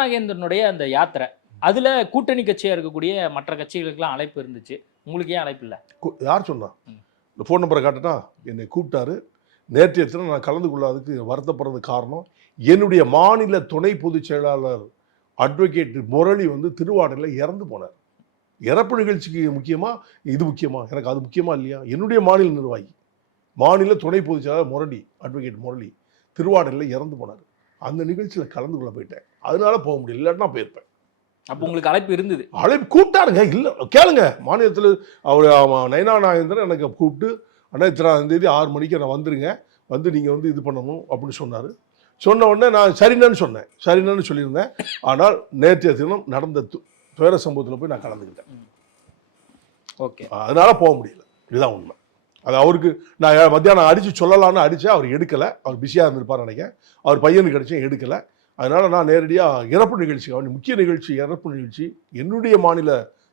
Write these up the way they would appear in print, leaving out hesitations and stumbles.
நாகேந்திரனுடைய அந்த யாத்திரை அதுல கூட்டணி கட்சியா இருக்கக்கூடிய மற்ற கட்சிகளுக்கெல்லாம் அழைப்பு இருந்துச்சு, உங்களுக்கு ஏன் அழைப்பு இல்லை? யார் சொன்னா? இந்த ஃபோன் நம்பரை காட்டுனா என்னை கூப்பிட்டாரு. நேற்றைய தினம் நான் கலந்து கொள்ளாததுக்கு வருத்தப்படுறது காரணம், என்னுடைய மாநில துணை பொதுச் செயலாளர் அட்வொகேட் முரளி திருவாரூரில் இறந்து போனார். இறப்பு நிகழ்ச்சிக்கு முக்கியமா இது முக்கியமா? எனக்கு அது முக்கியமா இல்லையா? என்னுடைய மாநில நிர்வாகி, மாநில துணை பொதுச் செயலாளர் முரளி, அட்வொகேட் முரளி திருவாரூரில் இறந்து போனார். அந்த நிகழ்ச்சியில் கலந்து கொள்ள போயிட்டேன், அதனால போக முடியல, இல்லாட்டினா போயிருப்பேன். அப்போ உங்களுக்கு அழைப்பு இருந்தது? அழைப்பு கூப்பிட்டாருங்க. இல்லை கேளுங்க, மாநிலத்தில் அவர் நயனா நாகேந்திரன் எனக்கு கூப்பிட்டு, அண்ணா இத்தனாம் தேதி 6 மணிக்கு நான் வந்துருங்க, நீங்கள் இது பண்ணணும் அப்படின்னு சொன்னார். சொன்ன உடனே நான் சரின்னு சொன்னேன், சரின்னு சொல்லியிருந்தேன். ஆனால் நேற்றைய தினம் நடந்த துயர சம்பவத்தில் போய் நான் கலந்துக்கிட்டேன். ஓகே, அதனால போக முடியல, இதுதான் உண்மை. அது அவருக்கு நான் மத்தியானம் அடித்து சொல்லலான்னு அடித்தேன், அவர் எடுக்கலை. அவர் பிஸியாக இருந்திருப்பார் நினைக்கிறேன். அவர் பையனுக்கு அடித்தேன், எடுக்கலை. அதனால் நான் நேரடியாக இறப்பு நிகழ்ச்சி, முக்கிய நிகழ்ச்சி இறப்பு நிகழ்ச்சி, என்னுடைய மாநில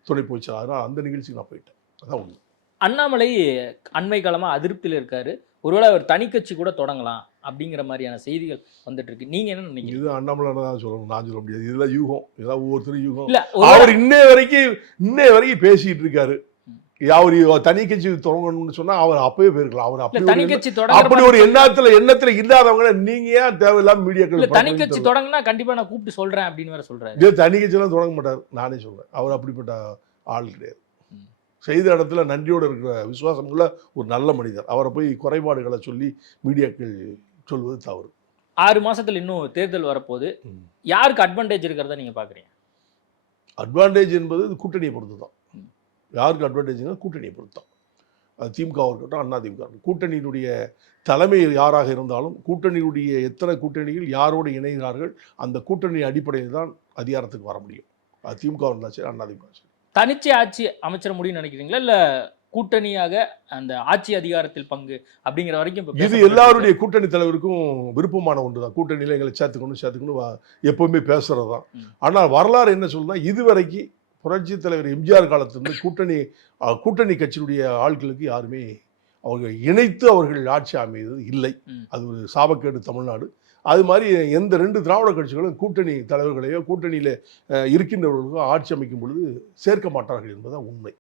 துணை போச்சு. அதனால் அந்த நிகழ்ச்சிக்கு நான் போயிட்டேன். அதான் உண்மை. அண்ணாமலை அண்மை காலமாக அதிருப்தியில் இருக்காரு. ஒருவேளை அவர் தனி கட்சி கூட தொடங்கலாம் அப்படிங்கிற மாதிரியான செய்திகள் வந்துட்டு இருக்கு. நீங்க என்ன நினைக்கிறீங்க? இது அண்ணாமலை தான் சொல்லணும், நான் சொல்ல முடியாது. இதெல்லாம் யூகம், இதெல்லாம் ஒவ்வொருத்தரும் யூகம். இல்ல, அவர் இன்னைய வரைக்கும் பேசிட்டு இருக்காரு. அவர் தனி கட்சி தொடங்கணும்னு சொன்னா அவர் அப்பவே போயிருக்கலாம். அவர் அப்படி ஒரு எண்ணத்துல இல்லாதவங்க நீங்க ஏன் தேவையில்லாம மீடியாக்கள் தனி கட்சி தொடங்கினா கண்டிப்பா நான் கூப்பிட்டு சொல்றேன் அப்படின்னு வேற சொல்றாரு. இதே தனி கட்சி எல்லாம் தொடங்க மாட்டார், நானே சொல்றேன். அவர் அப்படிப்பட்ட ஆள் கிடையாது. செய்த இடத்துல நன்றியோடு இருக்கிற விசுவாசம் உள்ள ஒரு நல்ல மனிதர். அவரை போய் குறைபாடுகளை சொல்லி மீடியாக்கள் சொல்வது தவறு. 6 மாசத்துல இன்னும் தேர்தல் வரப்போது, யாருக்கு அட்வான்டேஜ் இருக்கிறதா நீங்க பாக்குறீங்க? அட்வான்டேஜ் என்பது கூட்டணியை பொறுத்து தான். யாருக்கு அட்வான்டேஜ்னா கூட்டணியை பொறுத்தான். அது திமுக இருக்கட்டும், அதிமுக இருக்கட்டும். கூட்டணியினுடைய தலைமை யாராக இருந்தாலும், கூட்டணியுடைய எத்தனை கூட்டணிகள் யாரோடு இணைகிறார்கள், அந்த கூட்டணி அடிப்படையில் தான் அதிகாரத்துக்கு வர முடியும். அது திமுக இருந்தால் சரி, அதிமுக சரி. தனிச்சு ஆட்சி அமைச்சிட முடியும்னு நினைக்கிறீங்களா, இல்ல கூட்டணியாக அந்த ஆட்சி அதிகாரத்தில் பங்கு அப்படிங்கிற வரைக்கும்? இது எல்லாருடைய கூட்டணி தலைவருக்கும் விருப்பமான ஒன்று தான். கூட்டணியில் எங்களை சேர்த்துக்கணும் எப்பவுமே பேசுறது தான். ஆனால் வரலாறு என்ன சொல்லுன்னா, இதுவரைக்கும் புரட்சி தலைவர் எம்ஜிஆர் காலத்திலிருந்து கூட்டணி கட்சியினுடைய ஆட்களுக்கு யாருமே அவங்க இணைத்து அவர்கள் ஆட்சி அமைவது இல்லை. அது ஒரு சாபக்கேடு தமிழ்நாடு. அது மாதிரி எந்த 2 திராவிட கட்சிகளும் கூட்டணி தலைவர்களையோ கூட்டணியில் இருக்கின்றவர்களுக்கோ ஆட்சி அமைக்கும் பொழுது சேர்க்க மாட்டார்கள் என்பதுதான் உண்மை.